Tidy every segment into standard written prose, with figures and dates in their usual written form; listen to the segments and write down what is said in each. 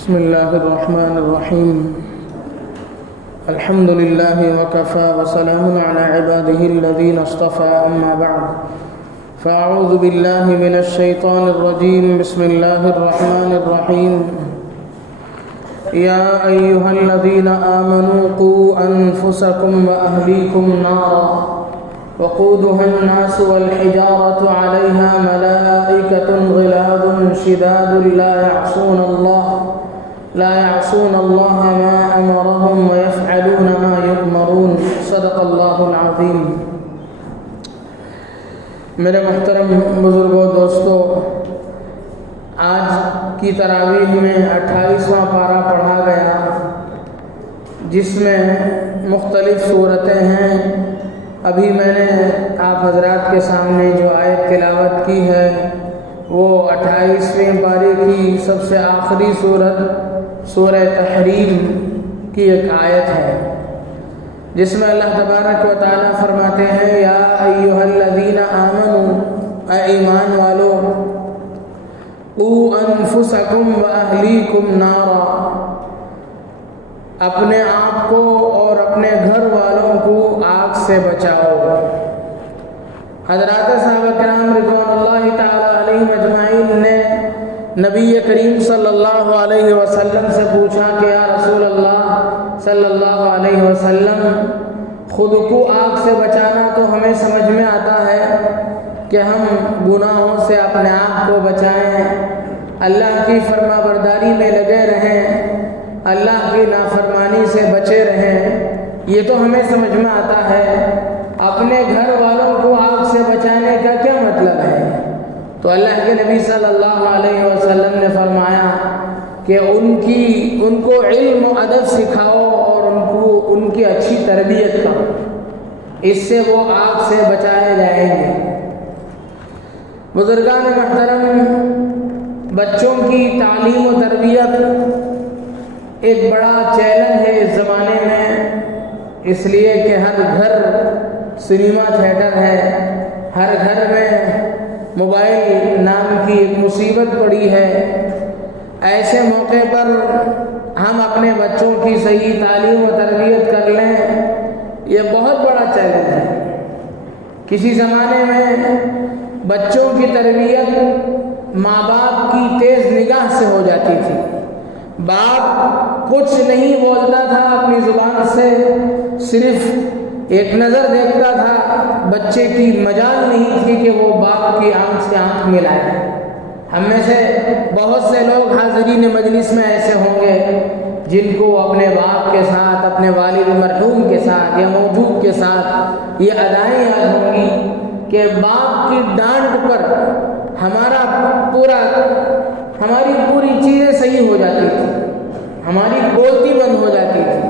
بسم الله الرحمن الرحيم. الحمد لله وكفى وسلام على عباده الذين اصطفى. أما بعد فأعوذ بالله من الشيطان الرجيم. بسم الله الرحمن الرحيم. يا أيها الذين آمنوا قوا أنفسكم وأهليكم نارا وقودها الناس والحجارة عليها ملائكة غلاظ شداد لا يعصون الله ما أمرهم ويفعلون ما يؤمرون. صدق اللہ العظیم. میرے محترم بزرگوں، دوستو، آج کی تراویح میں 28واں پارہ پڑھا گیا، جس میں مختلف صورتیں ہیں. ابھی میں نے آپ حضرات کے سامنے جو آیت تلاوت کی ہے وہ 28ویں پارے کی سب سے آخری صورت سورہ تحریم کی ایک آیت ہے، جس میں اللہ تبارک و تعالیٰ فرماتے ہیں: یا ایھا الذین آمنوا، اے ایمان والو، قوا انفسکم واہلیکم نارا، اپنے آپ کو اور اپنے گھر والوں کو آگ سے بچاؤ. حضرات صحابہ کرام رضوان اللہ تعالی علیہم اجمعین نے نبی کریم صلی اللہ علیہ وسلم سے پوچھا کہ یا رسول اللہ صلی اللہ علیہ وسلم، خود کو آگ سے بچانا تو ہمیں سمجھ میں آتا ہے کہ ہم گناہوں سے اپنے آپ کو بچائیں، اللہ کی فرما برداری میں لگے رہیں، اللہ کی نافرمانی سے بچے رہیں. یہ تو ہمیں سمجھ میں آتا ہے. اپنے گھر والوں کو آگ سے بچانے کا کیا مطلب ہے؟ تو اللہ کے نبی صلی اللہ علیہ وسلم نے فرمایا کہ ان کو علم و ادب سکھاؤ اور ان کی اچھی تربیت کرو، اس سے وہ آگ سے بچائے جائیں گے. بزرگان محترم، بچوں کی تعلیم و تربیت ایک بڑا چیلنج ہے اس زمانے میں، اس لیے کہ ہر گھر سنیما تھیٹر ہے، ہر گھر میں موبائل نام کی ایک مصیبت پڑی ہے. ایسے موقع پر ہم اپنے بچوں کی صحیح تعلیم و تربیت کر لیں، یہ بہت بڑا چیلنج ہے. کسی زمانے میں بچوں کی تربیت ماں باپ کی تیز نگاہ سے ہو جاتی تھی. باپ کچھ نہیں بولتا تھا اپنی زبان سے، صرف ایک نظر دیکھتا تھا. بچے کی مجال نہیں تھی کہ وہ باپ کی آنکھ سے آنکھ ملائے. ہم میں سے بہت سے لوگ حاضرین مجلس میں ایسے ہوں گے جن کو اپنے باپ کے ساتھ، اپنے والد مرحوم کے ساتھ یا موجود کے ساتھ یہ ادائیں یاد ہوں گی کہ باپ کی ڈانٹ پر ہماری پوری چیزیں صحیح ہو جاتی تھی، ہماری بولتی بند ہو جاتی تھی.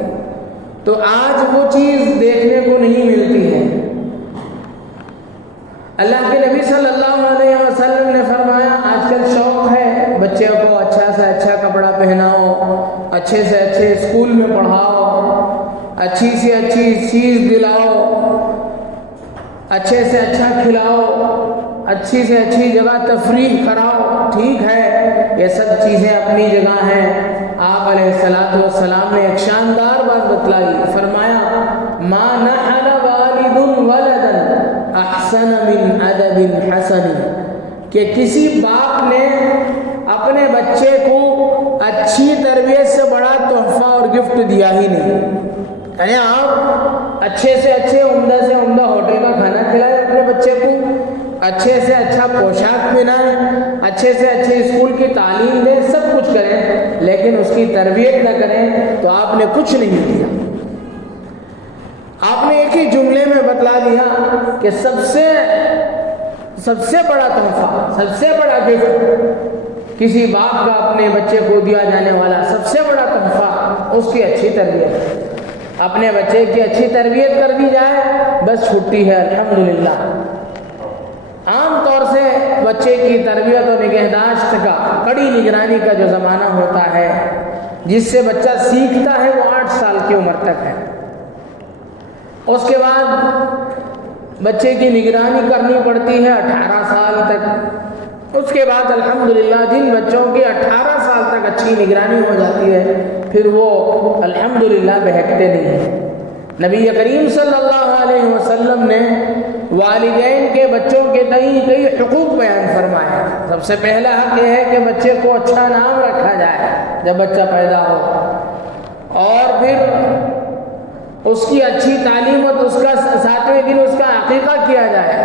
تو آج وہ چیز دیکھنے کو نہیں ملتی ہے. اللہ کے نبی صلی اللہ علیہ وسلم نے فرمایا، آج کل شوق ہے بچے کو اچھا سے اچھا کپڑا پہناؤ، اچھے سے اچھے اسکول میں پڑھاؤ، اچھی سے اچھی چیز دلاؤ، اچھے سے اچھا کھلاؤ، اچھی سے اچھی جگہ تفریح کراؤ. ٹھیک ہے، یہ سب چیزیں اپنی جگہ ہیں. آپ علیہ السلام نے ایک شاندار بات بتلائی، فرمایا: ما نحل والد ولدا احسن من ادب حسن، کہ کسی باپ نے اپنے بچے کو اچھی تربیت سے بڑا تحفہ اور گفٹ دیا ہی نہیں. یعنی آپ اچھے سے اچھے عمدہ سے عمدہ ہوٹل کا کھانا کھلائیں اپنے بچے کو، اچھے سے اچھا پوشاک پہنائیں، اچھے سے اچھے اسکول کی تعلیم دیں، سب کچھ کریں، لیکن اس کی تربیت نہ کریں تو آپ نے کچھ نہیں کیا. آپ نے ایک ہی جملے میں بتلا دیا کہ سب سے بڑا تحفہ، سب سے بڑا گفٹ کسی باپ کا اپنے بچے کو دیا جانے والا سب سے بڑا تحفہ اس کی اچھی تربیت ہے. اپنے بچے کی اچھی تربیت کر دی جائے، بس چھٹی ہے، الحمدللہ. عام طور سے بچے کی تربیت و نگہداشت کا، کڑی نگرانی کا جو زمانہ ہوتا ہے، جس سے بچہ سیکھتا ہے، وہ 8 سال کی عمر تک ہے. اس کے بعد بچے کی نگرانی کرنی پڑتی ہے 18 سال تک. اس کے بعد الحمدللہ جن بچوں کی 18 سال سال تک اچھی نگرانی ہو جاتی ہے، پھر وہ الحمدللہ بہکتے نہیں ہیں۔ نبی کریم صلی اللہ علیہ وسلم نے والدین کے بچوں کے تئیں کئی حقوق بیان فرمائے۔ سب سے پہلا حق یہ ہے کہ بچے کو اچھا نام رکھا جائے جب بچہ پیدا ہو، اور پھر اس کی اچھی تعلیم اور اس کا 7ویں دن اس کا عقیقہ کیا جائے،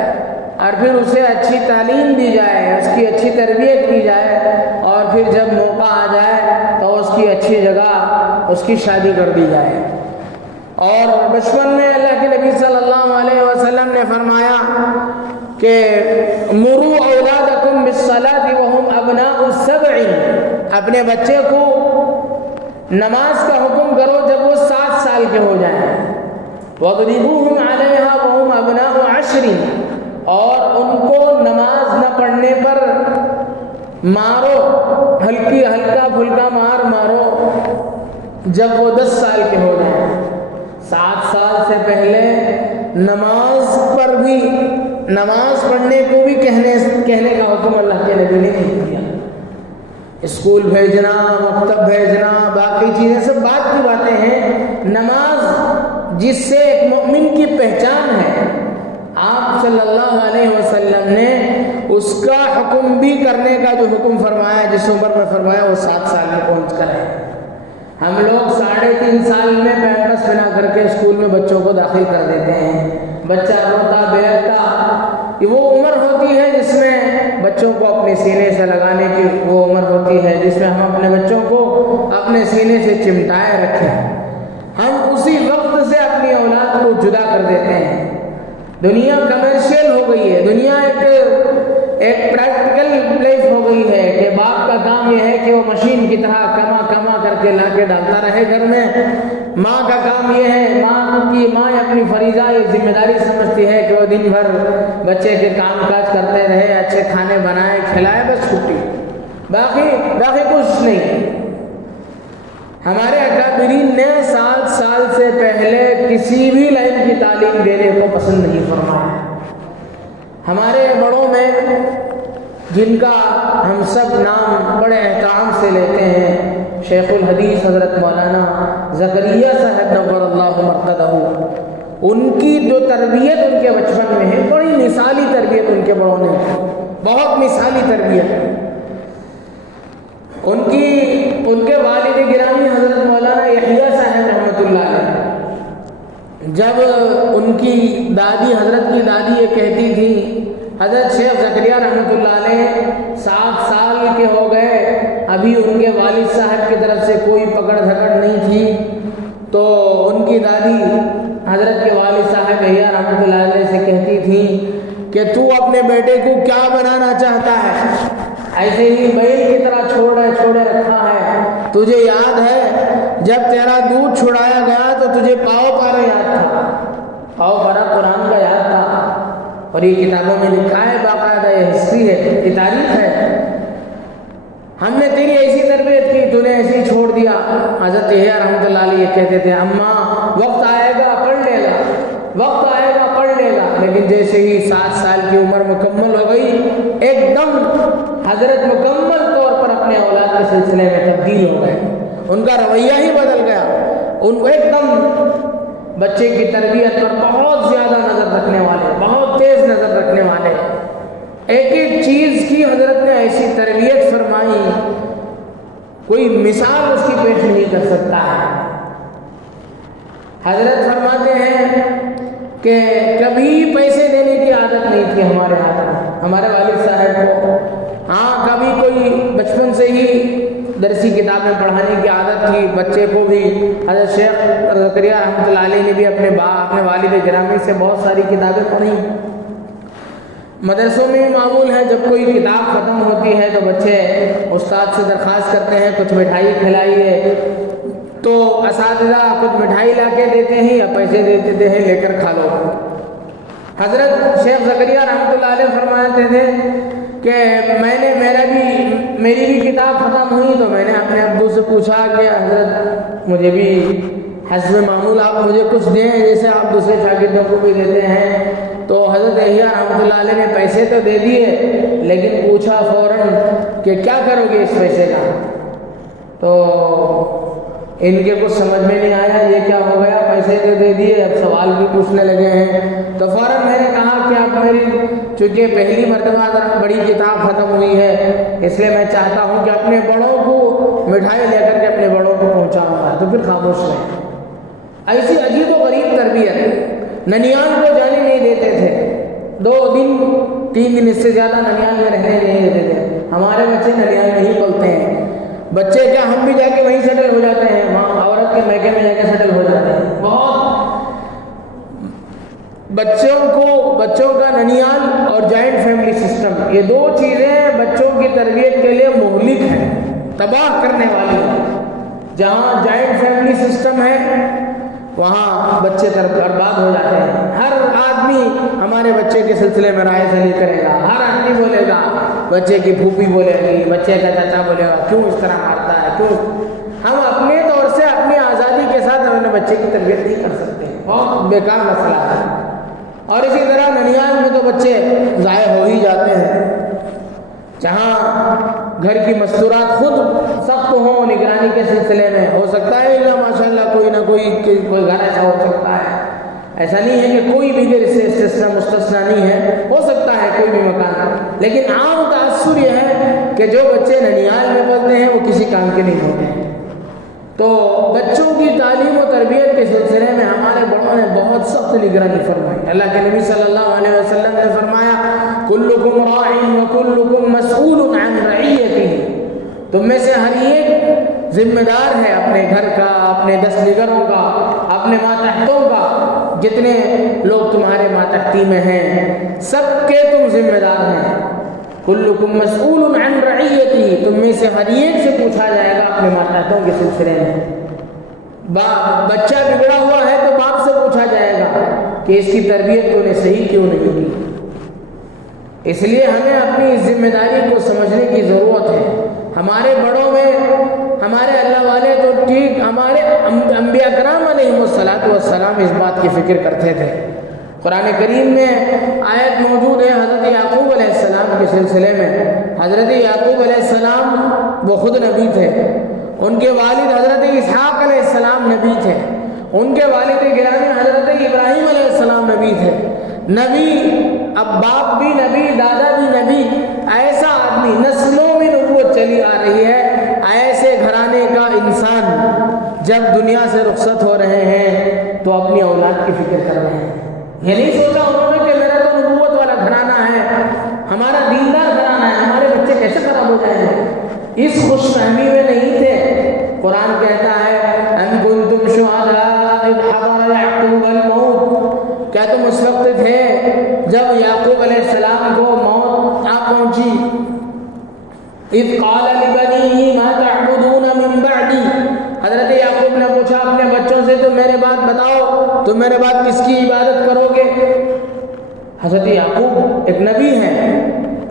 اور پھر اسے اچھی تعلیم دی جائے، اس کی اچھی تربیت کی جائے، اور پھر جب موقع آ جائے تو اس کی اچھی جگہ اس کی شادی کر دی جائے۔ اور بچپن میں اللہ کے نبی صلی اللہ علیہ وسلم نے فرمایا کہ مروا اولادکم بالصلاۃ وهم ابناء 7، اپنے بچے کو نماز کا حکم کرو جب وہ 7 سال کے ہو جائیں، واضربوهم علیہا وهم ابناء 10، اور ان کو نماز نہ پڑھنے پر مارو، ہلکا پھلکا مارو جب وہ 10 سال کے ہو جائیں۔ 7 سال سے پہلے نماز پر بھی، نماز پڑھنے کو بھی کہنے کا حکم اللہ کے نبی نے نہیں دیا۔ اسکول بھیجنا، مکتب بھیجنا، باقی چیزیں سب بات کی باتیں ہیں۔ نماز جس سے ایک مومن کی پہچان ہے، آپ صلی اللہ علیہ وسلم نے اس کا حکم بھی کرنے کا جو حکم فرمایا، جس عمر میں فرمایا، وہ 7 سال میں پہنچ کر ہے۔ ہم لوگ 3.5 سال میں پیمپس بنا کر کے اسکول میں بچوں کو داخل کر دیتے ہیں، بچہ روتا بیٹھتا، وہ عمر ہوتی ہے جس میں بچوں کو اپنے سینے سے لگانے کی وہ عمر ہوتی ہے، جس میں ہم اپنے بچوں کو اپنے سینے سے چمٹائے رکھیں۔ ہم اسی وقت سے اپنی اولاد کو جدا کر دیتے ہیں۔ دنیا کمرشل ہو گئی ہے، دنیا ایک پریکٹیکل پلیس ہو گئی ہے کہ باپ کا کام یہ ہے کہ وہ مشین کی طرح کما کر کے لا کے ڈالتا رہے گھر میں۔ ماں کا کام یہ ہے، ماں اپنی فریضہ یہ ذمہ داری سمجھتی ہے کہ وہ دن بھر بچے کے کام کاج کرتے رہے، اچھے کھانے بنائے کھلائے، بس چھٹی، باقی کچھ نہیں۔ ہمارے اکابرین نے 7 سال سے پہلے کسی بھی لائن کی تعلیم دینے کو پسند نہیں فرمایا۔ ہمارے بڑوں میں جن کا ہم سب نام بڑے احترام سے لیتے ہیں، شیخ الحدیث حضرت مولانا زکریا صاحب نور اللہ مرقدہ، ان کی جو تربیت ان کے بچپن میں ہے، بڑی مثالی تربیت ان کے بڑوں نے کی، بہت مثالی تربیت۔ ان کے والد گرامی حضرت مولانا یحییٰ صاحب رحمۃ اللہ علیہ، جب ان کی دادی، حضرت کی دادی یہ کہتی تھی، حضرت شیخ زکریا رحمۃ اللہ علیہ 7 سال کے ہو گئے، ابھی ان کے والد صاحب کی طرف سے کوئی پکڑ دھکڑ نہیں تھی، تو ان کی دادی حضرت کے والد صاحب یحییٰ رحمۃ اللہ علیہ سے کہتی تھی کہ تو اپنے بیٹے کو کیا بنانا چاہتا ہے؟ ایسے ہی بیل کی طرح چھوڑے رکھا ہے۔ تجھے یاد ہے جب تیرا دودھ چھڑایا گیا تو تجھے پاؤ پارا یاد تھا، پاؤ پارا قرآن کا یاد تھا، اور یہ کتابوں میں لکھا ہے، باقاعدہ یہ ہسٹری ہے، یہ تاریخ ہے۔ ہم نے تیری ایسی تربیت کی، تو نے ایسے ہی چھوڑ دیا۔ حضرت یحییٰ رحمۃ اللہ علیہ کہتے تھے، اماں وقت آئے گا پڑھ لے گا، وقت آئے گا پڑھ لے گا۔ لیکن جیسے ہی 7 سال کی عمر مکمل ہو گئی، ایک دم حضرت مکمل طور پر اپنے اولاد کے سلسلے میں تبدیل ہو گئے، ان کا رویہ ہی بدل گیا۔ ان کو ایک دم بچے کی تربیت پر بہت زیادہ نظر رکھنے والے، بہت تیز نظر رکھنے والے، ایک ایک چیز کی حضرت نے ایسی تربیت فرمائی، کوئی مثال اس کی پیش نہیں کر سکتا ہے۔ حضرت فرماتے ہیں کہ کبھی پیسے دینے کی عادت نہیں تھی ہمارے ہاتھ میں، ہمارے والد صاحب کو۔ ہاں کبھی کوئی بچپن سے ہی درسی کتابیں پڑھانے کی عادت تھی بچے کو بھی۔ حضرت شیخ زکریا رحمۃ اللہ علیہ نے بھی اپنے والد گرامی سے بہت ساری کتابیں پڑھی۔ مدرسوں میں معمول ہے جب کوئی کتاب ختم ہوتی ہے تو بچے استاد سے درخواست کرتے ہیں کچھ مٹھائی کھلائیے، تو اساتذہ کچھ مٹھائی لا کے دیتے ہیں یا پیسے دے دیتے ہیں، لے کر کھا لو۔ حضرت شیخ زکریا رحمۃ اللہ علیہ فرماتے تھے کہ میری بھی کتاب ختم ہوئی تو میں نے اپنے ابو سے پوچھا کہ حضرت مجھے بھی حسب معمول آپ مجھے کچھ دیں جیسے آپ دوسرے شاگردوں کو بھی دیتے ہیں۔ تو حضرت یحییٰ رحمۃ اللہ علیہ نے پیسے تو دے دیے، لیکن پوچھا فوراً کہ کیا کرو گے اس پیسے کا؟ تو ان کے کچھ سمجھ میں نہیں آیا یہ کیا ہو گیا، پیسے تو دے دیے، اب سوال بھی پوچھنے لگے ہیں۔ تو فوراً میں نے کہا کہ اب میری چونکہ پہلی مرتبہ بڑی کتاب ختم ہوئی ہے، اس لیے میں چاہتا ہوں کہ اپنے بڑوں کو مٹھائی لے کر کے اپنے بڑوں کو پہنچاؤں گا، تو پھر خاموش رہے۔ ایسی عجیب و غریب تربیت، ننیال کو جانے نہیں دیتے تھے، 2 دن 3 دن اس سے زیادہ ننیال میں رہنے نہیں دیتے تھے۔ ہمارے بچے ننیال میں ہی پلتے ہیں، بچے کیا ہم بھی جا کے وہیں سیٹل ہو جاتے ہیں، وہاں عورت کے میکے میں جا کے سیٹل ہو جاتے ہیں۔ بہت بچوں کا ننیال اور جوائنٹ فیملی سسٹم، یہ 2 چیزیں بچوں کی تربیت کے لیے مہلک ہیں، تباہ کرنے والی ہیں۔ جہاں جوائنٹ فیملی سسٹم ہے وہاں بچے برباد ہو جاتے ہیں۔ ہر آدمی ہمارے بچے کے سلسلے میں رائے سے نہیں کرے گا، ہر آدمی بولے گا، بچے کی پھوپھی بولے گی، بچے کا چچا بولے گا کیوں اس طرح مارتا ہے، کیوں۔ ہم اپنے طور سے اپنی آزادی کے ساتھ اپنے بچے کی تربیت نہیں کر سکتے، بہت بیکار مسئلہ ہے۔ اور اسی طرح ننیال میں تو بچے ضائع ہو ہی جاتے ہیں، جہاں گھر کی مستورات خود سخت ہوں نگرانی کے سلسلے میں، ہو سکتا ہے اللہ ماشاء اللہ کوئی نہ کوئی گھر ایسا ہو سکتا ہے، ایسا نہیں ہے کہ کوئی بھی گھر اس سے مستثنا نہیں ہے، ہو سکتا ہے کوئی بھی مکان، لیکن عام تاثر یہ ہے کہ جو بچے ننیال میں پلتے ہیں وہ کسی کام کے نہیں ہوتے ہیں۔ تو بچوں کی تعلیم و تربیت کے سلسلے میں ہمارے بڑوں نے بہت سخت نگرانی فرمائی۔ اللہ کے نبی صلی اللہ علیہ وسلم نے فرمایا کلکم راع وکلکم مسئول عن رعیتہ، تم میں سے ہر ایک ذمہ دار ہے اپنے گھر کا، اپنے دستگیروں کا، اپنے ماتحتوں کا، جتنے لوگ تمہارے ماتحتی میں ہیں سب کے تم ذمہ دار ہیں۔ کلکم مسئول عن رعیتہ، تم میں سے ہر ایک سے پوچھا جائے گا اپنے ماتحتوں کے سلسلے میں۔ بچہ بگڑا ہوا ہے تو باپ سے پوچھا جائے گا کہ اس کی تربیت تو نے صحیح کیوں نہیں کی۔ اس لیے ہمیں اپنی اس ذمہ داری کو سمجھنے کی ضرورت ہے۔ ہمارے بڑوں میں ہمارے اللہ والے تو ٹھیک، ہمارے انبیاء کرام علیہ السلام اس بات کی فکر کرتے تھے۔ قرآن کریم میں آیت موجود ہے حضرت یعقوب علیہ السلام کے سلسلے میں۔ حضرت یعقوب علیہ السلام وہ خود نبی تھے، ان کے والد حضرت اسحاق علیہ السلام نبی تھے، ان کے والد گرامی حضرت ابراہیم علیہ السلام نبی تھے۔ نبی، اب باپ بھی نبی، دادا بھی نبی، ایسا آدمی، نسلوں میں نبوت چلی آ رہی ہے، ایسے گھرانے کا انسان جب دنیا سے رخصت ہو رہے ہیں تو اپنی اولاد کی فکر کر رہے ہیں۔ یہ نہیں سوچا انہوں نے کہ میرا تو نبوت والا گھرانہ ہے، ہمارا دیندار گھرانہ ہے، ہمارے بچے کیسے خراب ہو جائیں گے، اس خوش فہمی میں نہیں تھے۔ قرآن کہتا ہے ام کنتم شہداء اذ حضر یعقوب الموت، کیا تم اس وقت تھے جب یعقوب علیہ السلام کو موت آ پہنچی؟ اذ قال لبنیہ ما تعبدون من بعدی، حضرت یعقوب نے پوچھا اپنے بچوں سے تو میرے بات بتاؤ، تم میرے بعد کس کی عبادت کرو گے؟ حضرت یعقوب ایک نبی ہیں،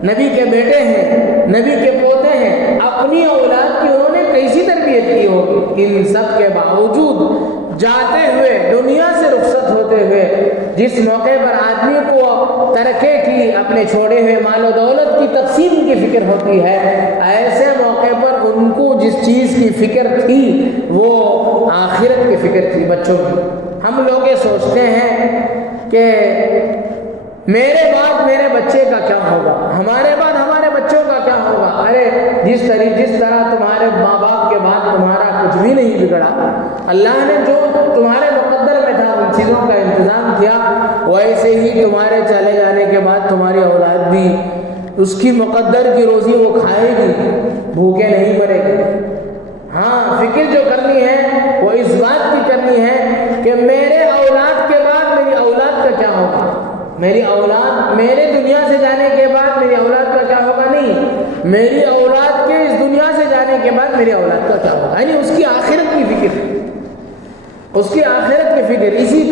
نبی کے بیٹے ہیں، نبی کے پوتے ہیں، اپنی اولاد کی انہوں نے کیسی تربیت کی ہوگی؟ ان سب کے باوجود جاتے ہوئے، دنیا سے رخصت ہوتے ہوئے، جس موقع پر آدمی کو ترکے کی، اپنے چھوڑے ہوئے مال و دولت کی تقسیم کی فکر ہوتی ہے، ایسے موقع پر ان کو جس چیز کی فکر تھی وہ آخرت کی فکر تھی بچوں کی۔ ہم لوگ یہ سوچتے ہیں کہ میرے بعد میرے بچے کا کیا ہوگا، ہمارے بعد ہمارے بچوں کا کیا ہوگا۔ ارے جس طرح تمہارے ماں باپ کے بعد تمہارا کچھ بھی نہیں بگڑا، اللہ نے جو تمہارے مقدر میں تھا ان چیزوں کا انتظام کیا، ویسے ہی تمہارے چلے جانے کے بعد تمہاری اولاد بھی اس کی مقدر کی روزی وہ کھائے گی، بھوکے نہیں مرے گی۔ ہاں، فکر جو کرنی ہے وہ اس بات کی کرنی ہے کہ میرے اولاد کے بعد میری اولاد کا کیا ہوگا، میری اولاد میرے دنیا سے جانے کے بعد میری اولاد کا کیا ہوگا، نہیں، میری اولاد کے اس دنیا سے جانے کے بعد میری اولاد کا کیا ہوگا، یعنی اس کی آخرت کی فکر، اس کی آخرت کی فکر، اسی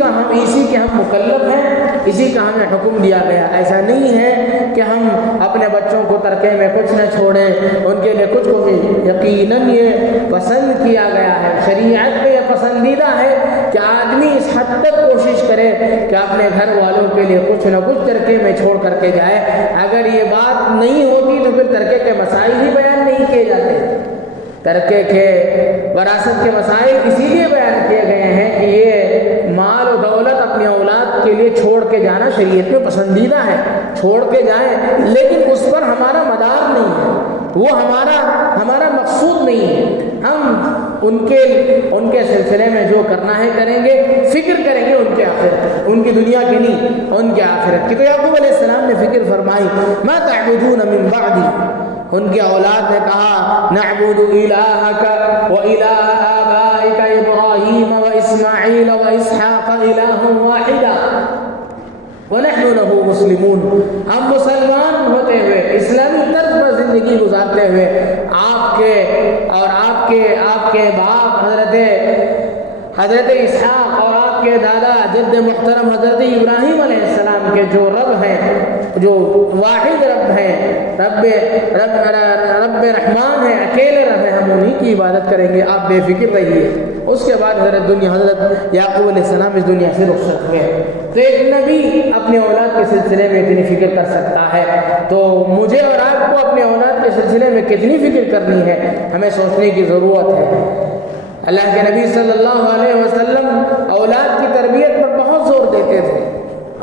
کے ہم مکلف ہیں، اسی کا ہمیں حکم دیا گیا۔ ایسا نہیں ہے کہ ہم اپنے بچوں کو ترکے میں کچھ نہ چھوڑیں، ان کے لیے کچھ کو بھی، یقیناً یہ پسند کیا گیا ہے، شریعت میں یہ پسندیدہ ہے کہ آدمی اس حد تک کوشش کرے کہ اپنے گھر والوں کے لیے کچھ نہ کچھ ترکے میں چھوڑ کر کے جائے۔ اگر یہ بات نہیں ہوتی تو پھر ترکے کے مسائل ہی بیان نہیں کیے جاتے۔ ترکے کے وراثت کے مسائل اسی لیے بیان کیے گئے ہیں کہ یہ مال و دولت اپنی اولاد کے لیے چھوڑ کے جانا شریعت میں پسندیدہ ہے، چھوڑ کے جائیں، لیکن اس پر ہمارا مدار نہیں ہے، وہ ہمارا مقصود نہیں ہے۔ ہم ان کے سلسلے میں جو کرنا ہے کریں گے، فکر کریں گے ان کے آخرت، ان کی دنیا کی نہیں، ان کے آخرت کی۔ تو یعقوب علیہ السلام نے فکر فرمائی، ما تعبدون من بعدی، ان کی اولاد نے کہا نعبد الہک و الہ آبائک ابراہیم و اسماعیل و اسحاق الہ واحدا وَنَحْنُ لَهُ مُسْلِمُونَ، ہم مسلمان ہوتے ہوئے اسلامی طرز پر زندگی گزارتے ہوئے آپ کے باپ حضرت اسحاق اور آپ کے دادا جد محترم حضرت ابراہیم علیہ السلام کے جو رب ہیں، جو واحد رب ہیں، رب رحمان ہیں، اکیلے رب ہیں، ہم انہی کی عبادت کریں گے، آپ بے فکر رہیے۔ اس کے بعد حضرت یعقوب علیہ السلام اس دنیا سے رخصت ہوئے۔ تو ایک نبی اپنے اولاد کے سلسلے میں اتنی فکر کر سکتا ہے، تو مجھے اور آپ کو اپنے اولاد کے سلسلے میں کتنی فکر کرنی ہے، ہمیں سوچنے کی ضرورت ہے۔ اللہ کے نبی صلی اللہ علیہ وسلم اولاد کی تربیت پر بہت زور دیتے تھے۔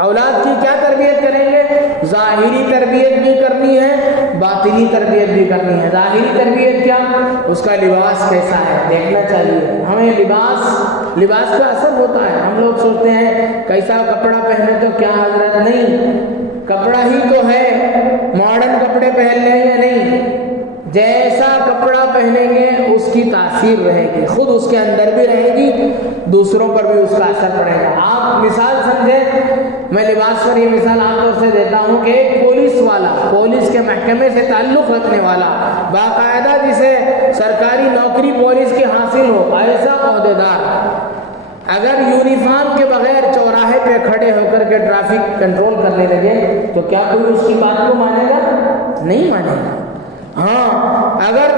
اولاد کی کیا تربیت کریں گے؟ ظاہری تربیت بھی کرنی ہے، باطنی تربیت بھی کرنی ہے۔ ظاہری تربیت کیا؟ اس کا لباس کیسا ہے دیکھنا چاہیے ہمیں۔ لباس کا اثر ہوتا ہے۔ ہم لوگ سوچتے ہیں کیسا کپڑا پہنے تو کیا حضرت، نہیں، کپڑا ہی تو ہے، ماڈرن کپڑے پہن لیں یا نہیں، جیسا کپڑا پہنیں گے اس کی تاثیر رہے گی، خود اس کے اندر بھی رہے گی، دوسروں پر بھی اس کا اثر پڑے گا۔ آپ مثال سمجھیں، میں لباس پر یہ مثال عام طور سے دیتا ہوں کہ ایک پولیس کے محکمے سے تعلق رکھنے والا، باقاعدہ جسے سرکاری نوکری پولیس کی حاصل ہو، ایسا عہدیدار اگر یونیفارم کے بغیر چوراہے پہ کھڑے ہو کر کے ٹریفک کنٹرول کرنے لگے تو کیا کوئی اس کی بات کو مانے گا؟ نہیں مانے گا۔ ہاں، اگر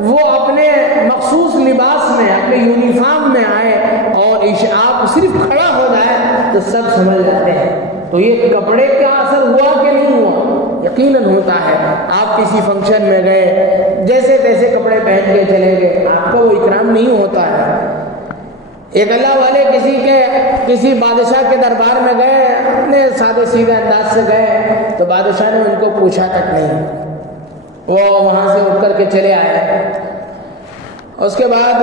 وہ اپنے مخصوص لباس میں، اپنے یونیفارم میں آئے اور آپ صرف کھڑا ہو جائے تو سب سمجھ جاتے ہیں۔ تو یہ کپڑے کا اثر ہوا کہ نہیں ہوا؟ یقیناً ہوتا ہے۔ آپ کسی فنکشن میں گئے، جیسے تیسے کپڑے پہن کے چلے گئے، آپ کو وہ اکرام نہیں ہوتا ہے۔ ایک اللہ والے کسی بادشاہ کے دربار میں گئے، اپنے سادے سیدھے انداز سے گئے تو بادشاہ نے ان کو پوچھا تک نہیں، وہ وہاں سے اٹھ کر کے چلے آئے۔ اس کے بعد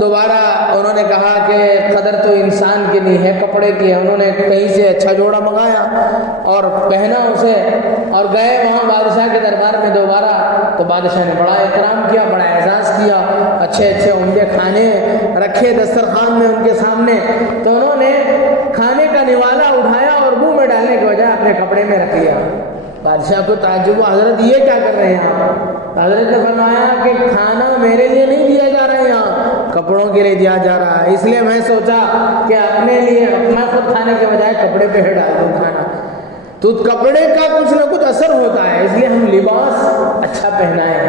دوبارہ انہوں نے کہا کہ قدر تو انسان کی نہیں ہے، کپڑے کی ہے۔ انہوں نے کہیں سے اچھا جوڑا منگایا اور پہنا اسے اور گئے وہاں بادشاہ کے دربار میں دوبارہ، تو بادشاہ نے بڑا احترام کیا، بڑا اعزاز کیا، اچھے عمدے کھانے رکھے دسترخوان میں ان کے سامنے، تو انہوں نے کھانے کا نوالا اٹھایا اور منہ میں ڈالنے کے بجائے اپنے کپڑے میں رکھ لیا۔ بادشاہ کو تعجب ہوا، حضرت یہ کیا کر رہے ہیں آپ؟ حضرت نے فرمایا کہ کھانا میرے لیے نہیں دیا جا رہا ہے، یہاں کپڑوں کے لیے دیا جا رہا ہے، اس لیے میں سوچا کہ اپنے لیے میں خود کھانے کے بجائے کپڑے پہ ڈال دوں کھانا۔ تو کپڑے کا کچھ نہ کچھ اثر ہوتا ہے، اس لیے ہم لباس اچھا پہنائیں۔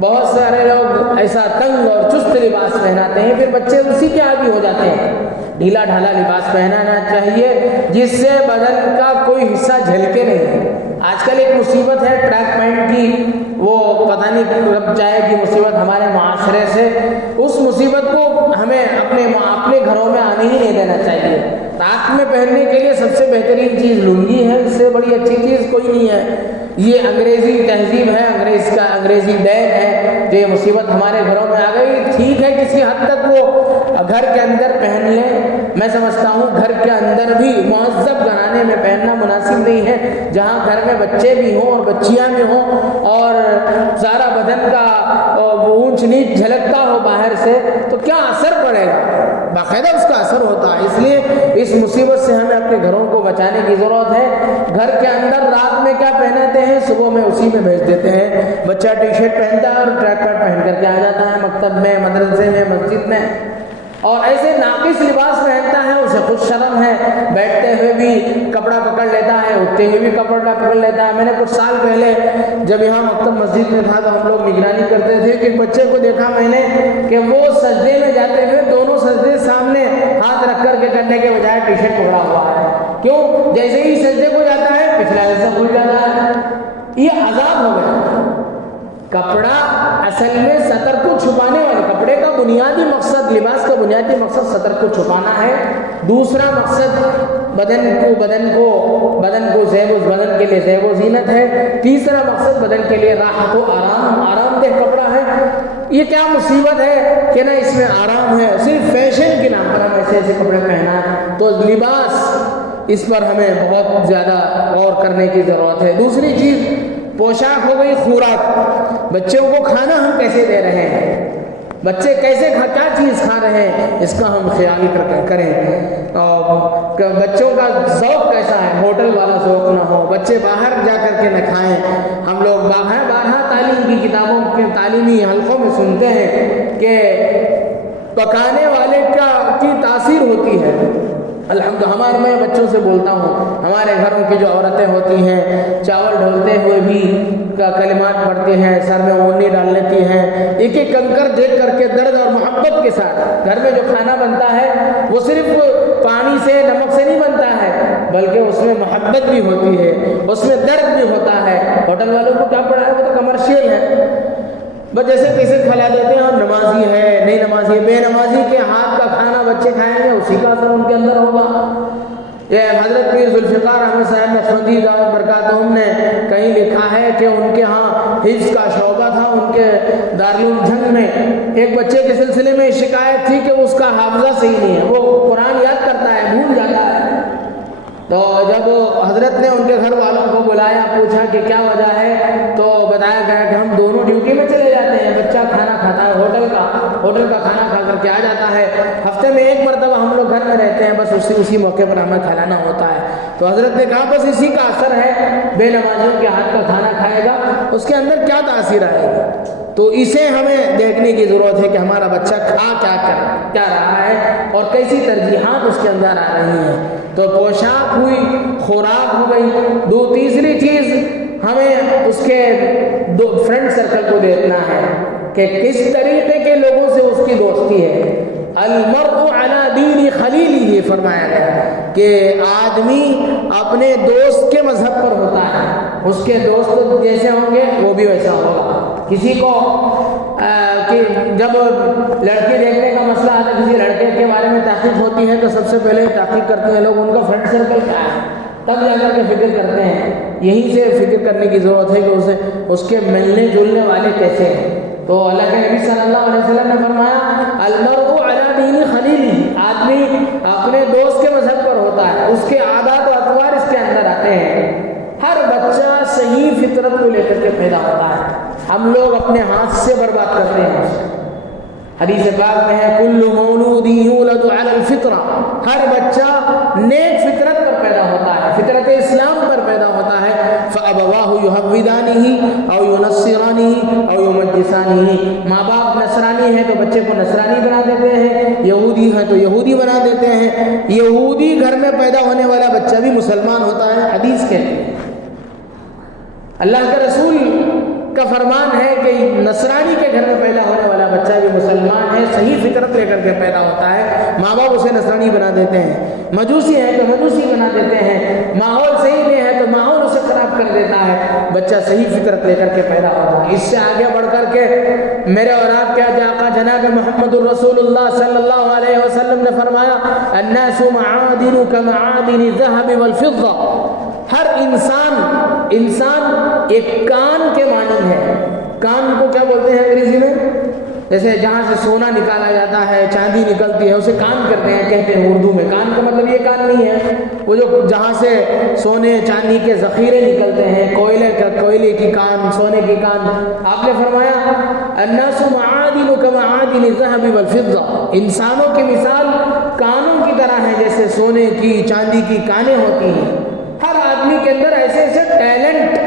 بہت سارے لوگ ایسا تنگ اور چست لباس پہناتے ہیں، پھر بچے اسی کے عادی ہو جاتے ہیں۔ ڈھیلا ڈھالا لباس پہنانا چاہیے جس سے بدن کا کوئی حصہ جھلکے نہیں۔ آج کل ایک مصیبت ہے ٹریک پینٹ کی، وہ پتہ نہیں کب جائے گی مصیبت ہمارے معاشرے سے، اس مصیبت کو ہمیں اپنے گھروں میں آنے ہی نہیں دینا چاہیے۔ رات میں پہننے کے لیے سب سے بہترین چیز لنگی ہے، اس سے بڑی اچھی چیز کوئی نہیں ہے۔ یہ انگریزی تہذیب ہے، انگریزی دین ہے جو یہ مصیبت ہمارے گھروں میں آ گئی۔ ٹھیک ہے کسی حد تک وہ گھر کے اندر پہن لیں، میں سمجھتا ہوں گھر کے اندر بھی مہذب گھرانے میں پہننا مناسب نہیں ہے، جہاں گھر میں بچے بھی ہوں اور بچیاں بھی ہوں اور سارا بدن کا اونچ نیچ جھلکتا ہو باہر سے، تو کیا اثر پڑے گا؟ باقاعدہ اس کا اثر ہوتا ہے۔ اس لیے اس مصیبت سے ہمیں اپنے گھروں کو بچانے کی ضرورت ہے۔ گھر کے اندر رات میں کیا پہناتے ہیں، صبح میں اسی میں بھیج دیتے ہیں۔ بچہ ٹی شرٹ پہنتا ہے اور ٹریک پینٹ پہن کر کے آ جاتا ہے مکتب میں، مدرسے میں، مسجد میں، اور ایسے ناقص لباس پہنتا ہے، اسے خود شرم ہے، بیٹھتے ہوئے بھی کپڑا پکڑ لیتا ہے، اٹھتے ہوئے بھی کپڑا پکڑ لیتا ہے۔ میں نے کچھ سال پہلے جب یہاں مکتب مسجد میں تھا تو ہم لوگ نگرانی کرتے تھے کہ ایک بچے کو دیکھا میں نے کہ وہ سجدے میں جاتے ہوئے دونوں سجدے سامنے ہاتھ رکھ کر کے کرنے کے بجائے ٹی شرٹ پکڑا ہوا ہے۔ کیوں؟ جیسے ہی سجدے کو جاتا ہے پچھلا حصہ بھول جاتا ہے۔ یہ عذاب ہو گیا۔ کپڑا اصل میں سطر کو چھپانے والا، کپڑے کا بنیادی مقصد، لباس کا بنیادی مقصد سطر کو چھپانا ہے۔ دوسرا مقصد بدن کو بدن کے لیے زیب و زینت ہے۔ تیسرا مقصد بدن کے لیے راحت و آرام دہ کپڑا ہے۔ یہ کیا مصیبت ہے کہ نہ اس میں آرام ہے، صرف فیشن کے نام پر ہم ایسے ایسے کپڑے پہنا ہے۔ تو لباس، اس پر ہمیں بہت زیادہ غور کرنے کی ضرورت ہے۔ دوسری چیز پوشاک ہو گئی، خوراک، بچوں کو کھانا ہم کیسے دے رہے ہیں، بچے کیسے کیا چیز کھا رہے ہیں، اس کا ہم خیال کریں۔ اور بچوں کا ذوق کیسا ہے، ہوٹل والا ذوق نہ ہو، بچے باہر جا کر کے نہ کھائیں۔ ہم لوگ بارہا تعلیم کی کتابوں کے تعلیمی حلقوں میں سنتے ہیں کہ پکانے والے کی تاثیر ہوتی ہے۔ الحمدللہ میں بچوں سے بولتا ہوں، ہمارے گھروں کی جو عورتیں ہوتی ہیں چاول ڈھولتے ہوئے بھی کلمات پڑھتی ہیں، سر میں اونی ڈال لیتی ہیں، ایک ایک کنکر دیکھ کر کے درد اور محبت کے ساتھ۔ گھر میں جو کھانا بنتا ہے وہ صرف پانی سے نمک سے نہیں بنتا ہے، بلکہ اس میں محبت بھی ہوتی ہے، اس میں درد بھی ہوتا ہے۔ ہوٹل والوں کو کیا پڑھا ہے، وہ تو کمرشیل ہے، بس جیسے تیسے کھلا دیتے ہیں، اور نمازی ہے نہیں نمازی ہے، بے نمازی کے ہاتھ کا کھانا بچے کھائیں گے، اسی کا اثر ان کے اندر ہوگا۔ یہ حضرت پیر ذوالفقار احمد صاحب نقشبندی دعوت برکاتہم نے کہیں لکھا ہے کہ ان کے ہاں حفظ کا شعبہ تھا، ان کے دارالعلوم جھنگ میں ایک بچے کے سلسلے میں شکایت تھی کہ اس کا حافظہ صحیح نہیں ہے، وہ قرآن یاد کرتا ہے بھول جاتا ہے۔ تو جب حضرت نے ان کے گھر والوں کو بلایا، پوچھا کہ کیا وجہ ہے، تو بتایا گیا کہ ہم دونوں ڈیوٹی میں چلے جاتے ہیں، بچہ کھانا کھاتا ہے ہوٹل کا کھانا کھا کر کے آ جاتا ہے، ہفتے میں ایک مرتبہ ہم لوگ گھر میں رہتے ہیں، بس اسی موقع پر ہمیں کھلانا ہوتا ہے۔ تو حضرت نے کہا بس اسی کا اثر ہے، بے نمازیوں کے ہاتھ کا کھانا کھائے گا، اس کے اندر کیا تاثیر آئے گی۔ تو اسے ہمیں دیکھنے کی ضرورت ہے کہ ہمارا بچہ کیا رہا ہے اور کیسی ترجیحات اس کے اندر آ رہی ہیں۔ تو پوشاک ہوئی، خوراک ہو گئی۔ تیسری چیز ہمیں اس کے فرینڈ سرکل کو دیکھنا ہے کہ کس طریقے کے لوگوں سے اس کی دوستی ہے۔ المرء علی دین خلیلہ فرمایا گیا کہ آدمی اپنے دوست کے مذہب پر ہوتا ہے، اس کے دوست جیسے ہوں گے وہ بھی ویسا ہوگا۔ کسی کو کہ جب لڑکی دیکھنے کا مسئلہ آتا ہے، کسی لڑکے کے بارے میں تحقیق ہوتی ہے تو سب سے پہلے تحقیق کرتے ہیں لوگ ان کا فرینڈ سرکل کیا ہے، تب جا کر کے فکر کرتے ہیں۔ یہیں سے فکر کرنے کی ضرورت ہے کہ اس کے ملنے جلنے والے کیسے ہیں۔ تو اللہ کے نبی صلی اللہ علیہ وسلم نے فرمایا المرء علی دین خلیلہ، آدمی اپنے دوست کے مذہب پر ہوتا ہے، اس کے عادات و اطوار اس کے اندر آتے ہیں۔ ہر بچہ صحیح فطرت کو لے کر کے پیدا ہوتا ہے، ہم لوگ اپنے ہاتھ سے برباد کرتے ہیں۔ حدیث پاک میں ہے کل مولود یولد علی الفطرہ، ہر بچہ نیک فطرت پر پیدا ہوتا ہے، فطرت اسلام پر پیدا ہوتا ہے۔ فابواہ یحودانہ او ینصرانہ او یمجسانہ، ماں باپ نصرانی ہیں تو بچے کو نصرانی بنا دیتے ہیں، یہودی ہیں تو یہودی بنا دیتے ہیں۔ یہودی گھر میں پیدا ہونے والا بچہ بھی مسلمان ہوتا ہے، حدیث کہتے ہیں۔ اللہ کے رسول کا فرمان ہے کہ نصرانی کے گھر میں پیدا ہونے والا بچہ بھی مسلمان ہے، صحیح فطرت لے کر کے پیدا ہوتا ہے، ماں باپ اسے نصرانی بنا دیتے ہیں۔ مجوسی ہے تو مجوسی بنا دیتے ہیں، ماحول صحیح نہیں ہے تو ماحول اسے خراب کر دیتا ہے، بچہ صحیح فطرت لے کر کے پیدا ہوتا ہے۔ اس سے آگے بڑھ کر کے میرے اور آپ کے آقا جناب محمد الرسول اللہ صلی اللہ علیہ وسلم نے فرمایا الناس معادن کمعادن الذهب والفضة، ہر انسان ایک کان کے مانند ہے۔ کان کو کیا بولتے ہیں انگریزی میں؟ جیسے جہاں سے سونا نکالا جاتا ہے، چاندی نکلتی ہے، اسے کان کرتے ہیں، کہتے ہیں اردو میں۔ کان کا مطلب یہ کان نہیں ہے، وہ جو جہاں سے سونے چاندی کے ذخیرے نکلتے ہیں، کوئلے کی کان، سونے کی کان۔ آپ نے فرمایا الناس معادن کمعادن الذهب والفضة، انسانوں کی مثال کانوں کی طرح ہے جیسے سونے کی چاندی کی کانیں ہوتی ہیں۔ ہر آدمی کے اندر ایسے ٹیلنٹ،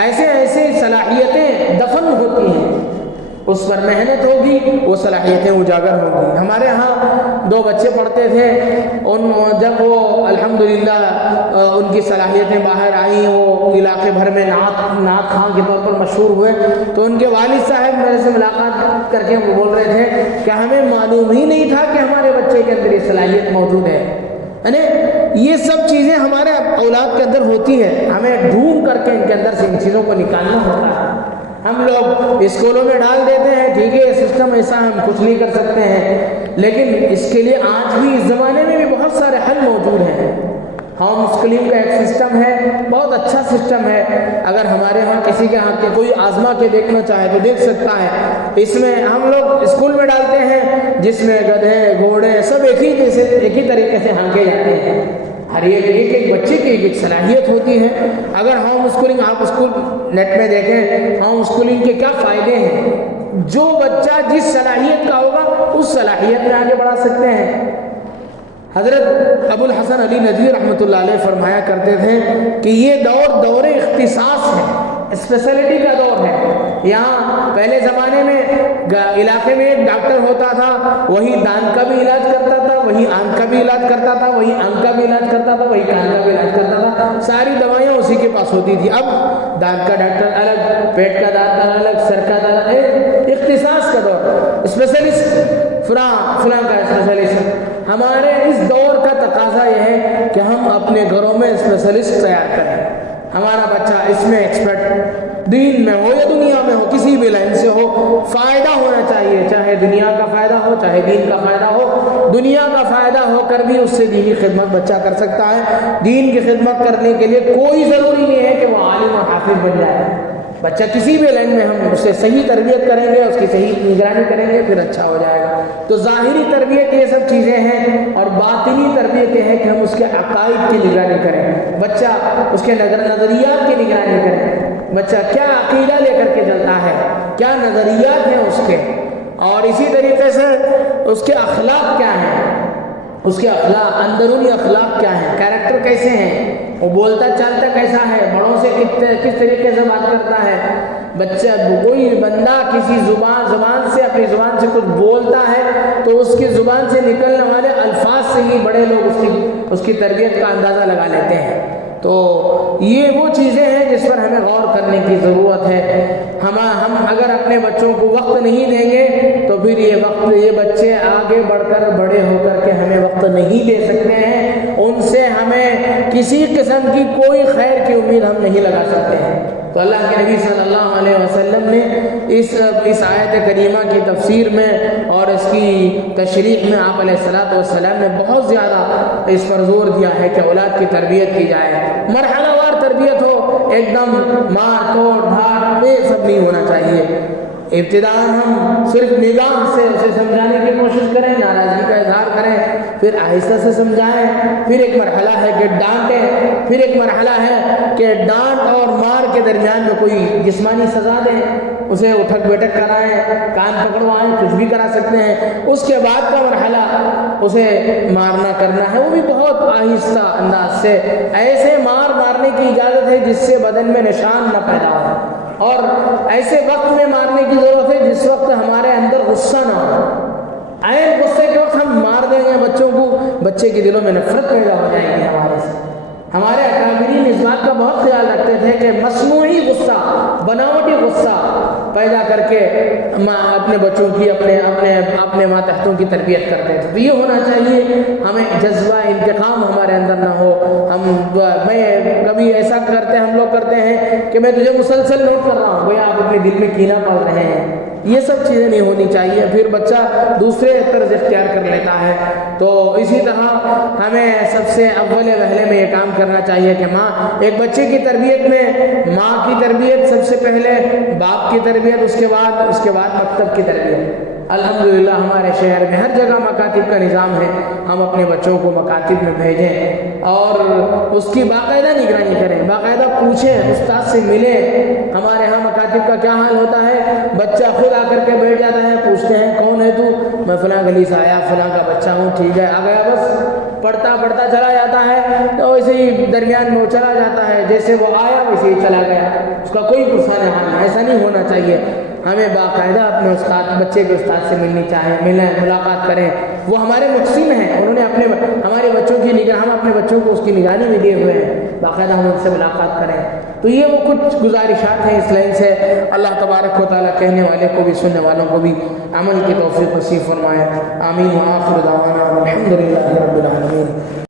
ایسے صلاحیتیں دفن ہوتی ہیں، اس پر محنت ہوگی وہ صلاحیتیں اجاگر ہوگی۔ ہمارے ہاں 2 بچے پڑھتے تھے، جب وہ الحمدللہ ان کی صلاحیتیں باہر آئیں، وہ علاقے بھر میں نعت خواں کے طور پر مشہور ہوئے، تو ان کے والد صاحب میرے سے ملاقات کر کے وہ بول رہے تھے کہ ہمیں معلوم ہی نہیں تھا کہ ہمارے بچے کے اندر یہ صلاحیت موجود ہے۔ یعنی یہ سب چیزیں ہمارے اولاد کے اندر ہوتی ہیں، ہمیں ڈھونڈ کر کے ان کے اندر سے ان چیزوں کو نکالنا ہوتا ہے۔ ہم لوگ اسکولوں میں ڈال دیتے ہیں، ٹھیک ہے سسٹم ایسا ہم کچھ نہیں کر سکتے ہیں، لیکن اس کے لیے آج بھی اس زمانے میں بھی بہت سارے حل موجود ہیں۔ ہوم اسکولنگ کا ایک سسٹم ہے، بہت اچھا سسٹم ہے، اگر ہمارے ہاں کسی کے ہاں کے کوئی آزما کے دیکھنا چاہے تو دیکھ سکتا ہے۔ اس میں ہم لوگ اسکول میں ڈالتے ہیں جس میں گدھے گھوڑے سب ایک ہی طریقے سے ہانکے جاتے ہیں، ہر ایک بچے کی ایک صلاحیت ہوتی ہے۔ اگر ہوم اسکولنگ آپ اسکول نیٹ میں دیکھیں ہوم اسکولنگ کے کیا فائدے ہیں، جو بچہ جس صلاحیت کا ہوگا اس صلاحیت میں آگے بڑھا سکتے ہیں۔ حضرت ابو الحسن علی ندوی رحمۃ اللہ علیہ فرمایا کرتے تھے کہ یہ دور اختصاص ہے، اسپیشلٹی کا دور ہے۔ یہاں پہلے زمانے میں علاقے میں ایک ڈاکٹر ہوتا تھا، وہی دان کا بھی علاج کرتا تھا، وہی آنکھ کا بھی علاج کرتا تھا، وہی آنکھ کا بھی علاج کرتا تھا، وہی کان کا بھی علاج کرتا تھا، ساری دوائیاں اسی کے پاس ہوتی تھی۔ اب دان کا ڈاکٹر الگ، پیٹ کا ڈاکٹر الگ، سر کا ڈاکٹر، اختصاص کا دور، اسپیشلسٹ فلاں کا اسپیشلسٹ۔ ہمارے اس دور کا تقاضا یہ ہے کہ ہم اپنے گھروں میں اسپیشلسٹ تیار کریں، ہمارا بچہ اس میں ایکسپرٹ، دین میں ہو یا دنیا میں ہو، کسی بھی لائن سے ہو، فائدہ ہونا چاہیے، چاہے دنیا کا فائدہ ہو چاہے دین کا فائدہ ہو۔ دنیا کا فائدہ ہو کر بھی اس سے دینی خدمت بچہ کر سکتا ہے۔ دین کی خدمت کرنے کے لیے کوئی ضروری نہیں ہے کہ وہ عالم اور حافظ بن جائے، بچہ کسی بھی لائن میں ہم اس سے صحیح تربیت کریں گے، اس کی صحیح نگرانی کریں گے، پھر اچھا ہو جائے گا۔ تو ظاہری تربیت یہ سب چیزیں ہیں، اور باطنی تربیت یہ ہے کہ ہم اس کے عقائد کی نگرانی کریں، بچہ اس کے نظریات کی نگرانی کریں، بچہ کیا عقیدہ لے کر کے چلتا ہے، کیا نظریات ہیں اس کے، اور اسی طریقے سے اس کے اخلاق کیا ہیں، اس کے اخلاق، اندرونی اخلاق کیا ہیں، کیریکٹر کیسے ہیں، وہ بولتا چالتا کیسا ہے، بڑوں سے کس طریقے سے بات کرتا ہے۔ بچہ کوئی بندہ کسی زبان سے اپنی زبان سے کچھ بولتا ہے تو اس کی زبان سے نکلنے والے الفاظ سے ہی بڑے لوگ اس کی تربیت کا اندازہ لگا لیتے ہیں۔ تو یہ وہ چیزیں ہیں جس پر ہمیں غور کرنے کی ضرورت ہے۔ ہم اگر اپنے بچوں کو وقت نہیں دیں گے تو پھر یہ بچے آگے بڑھ کر بڑے ہو کر کے ہمیں وقت نہیں دے سکتے ہیں، ان سے ہمیں کسی قسم کی کوئی خیر کی امید ہم نہیں لگا سکتے ہیں۔ تو اللہ کے نبی صلی اللہ علیہ وسلم نے اس آیت کریمہ کی تفسیر میں اور اس کی تشریح میں آپ علیہ السلام نے بہت زیادہ اس پر زور دیا ہے کہ اولاد کی تربیت کی جائے، مرحلہ وار تربیت ہو، ایک دم مار توڑ دھاڑ یہ سب نہیں ہونا چاہیے۔ ابتداء ہم صرف نگاہ سے اسے سمجھانے کی کوشش کریں، ناراضگی کا اظہار کریں، پھر آہستہ سے سمجھائیں، پھر ایک مرحلہ ہے کہ ڈانٹیں، پھر ایک مرحلہ ہے کہ ڈانٹ اور مار کے درمیان میں کوئی جسمانی سزا دیں، اسے اٹھک بیٹھک کرائیں، کان پکڑوائیں، کچھ بھی کرا سکتے ہیں۔ اس کے بعد کا مرحلہ اسے مارنا کرنا ہے، وہ بھی بہت آہستہ انداز سے، ایسے مارنے کی اجازت ہے جس سے بدن میں نشان نہ پیدا ہو، اور ایسے وقت میں مارنے کی ضرورت ہے جس وقت ہمارے اندر غصہ نہ ہو۔ عین غصے کے وقت ہم مار دیں گے بچوں کو، بچے کے دلوں میں نفرت پیدا ہو جائے گی ہمارے سے۔ ہمارے اکابرین اس بات کا بہت خیال رکھتے تھے کہ مصنوعی غصہ، بناوٹی غصہ پیدا کر کے اپنے بچوں کی اپنے ماتحتوں کی تربیت کرتے تھے۔ تو یہ ہونا چاہیے، ہمیں جذبہ انتقام ہمارے اندر نہ ہو۔ میں کبھی ایسا ہم لوگ کرتے ہیں کہ میں تجھے مسلسل نوٹ کر رہا ہوں، گویا آپ اپنے دل میں کینہ پال رہے ہیں۔ یہ سب چیزیں نہیں ہونی چاہیے، پھر بچہ دوسرے طرز اختیار کر لیتا ہے۔ تو اسی طرح ہمیں سب سے اول وہلے میں یہ کام کرنا چاہیے کہ ایک بچے کی تربیت میں ماں کی تربیت سب سے پہلے، باپ کی تربیت اس کے بعد مکتب کی تربیت۔ الحمدللہ ہمارے شہر میں ہر جگہ مکاتب کا نظام ہے، ہم اپنے بچوں کو مکاتب میں بھیجیں اور اس کی باقاعدہ نگرانی کریں، باقاعدہ پوچھیں، استاد سے ملیں۔ ہمارے ہاں مکاتب کا کیا حال ہوتا ہے، بچہ خود آ کر کے بیٹھ جاتا ہے، پوچھتے ہیں کون ہے تو، میں فلاں گلی سے آیا، فلاں کا بچہ ہوں، ٹھیک ہے، آ گیا، بس پڑھتا چلا جاتا ہے، تو ویسے ہی درمیان میں وہ چلا جاتا ہے، جیسے وہ آیا ویسے ہی چلا گیا، اس کا کوئی پرسان حال نہیں۔ ایسا نہیں ہونا چاہیے، ہمیں باقاعدہ اپنے بچے کے استاد سے ملیں، ملاقات کریں، وہ ہمارے محسن ہیں، انہوں نے ہمارے بچوں کی ہم اپنے بچوں کو اس کی نگرانی میں دیے ہوئے ہیں، باقاعدہ ہم ان سے ملاقات کریں۔ تو یہ وہ کچھ گزارشات ہیں اس لائن سے۔ اللہ تبارک و تعالیٰ کہنے والے کو بھی سننے والوں کو بھی عمل کی توفیق نصیب فرمائے۔ آمین۔ وآخر دعوانا الحمدللہ رب العالمین۔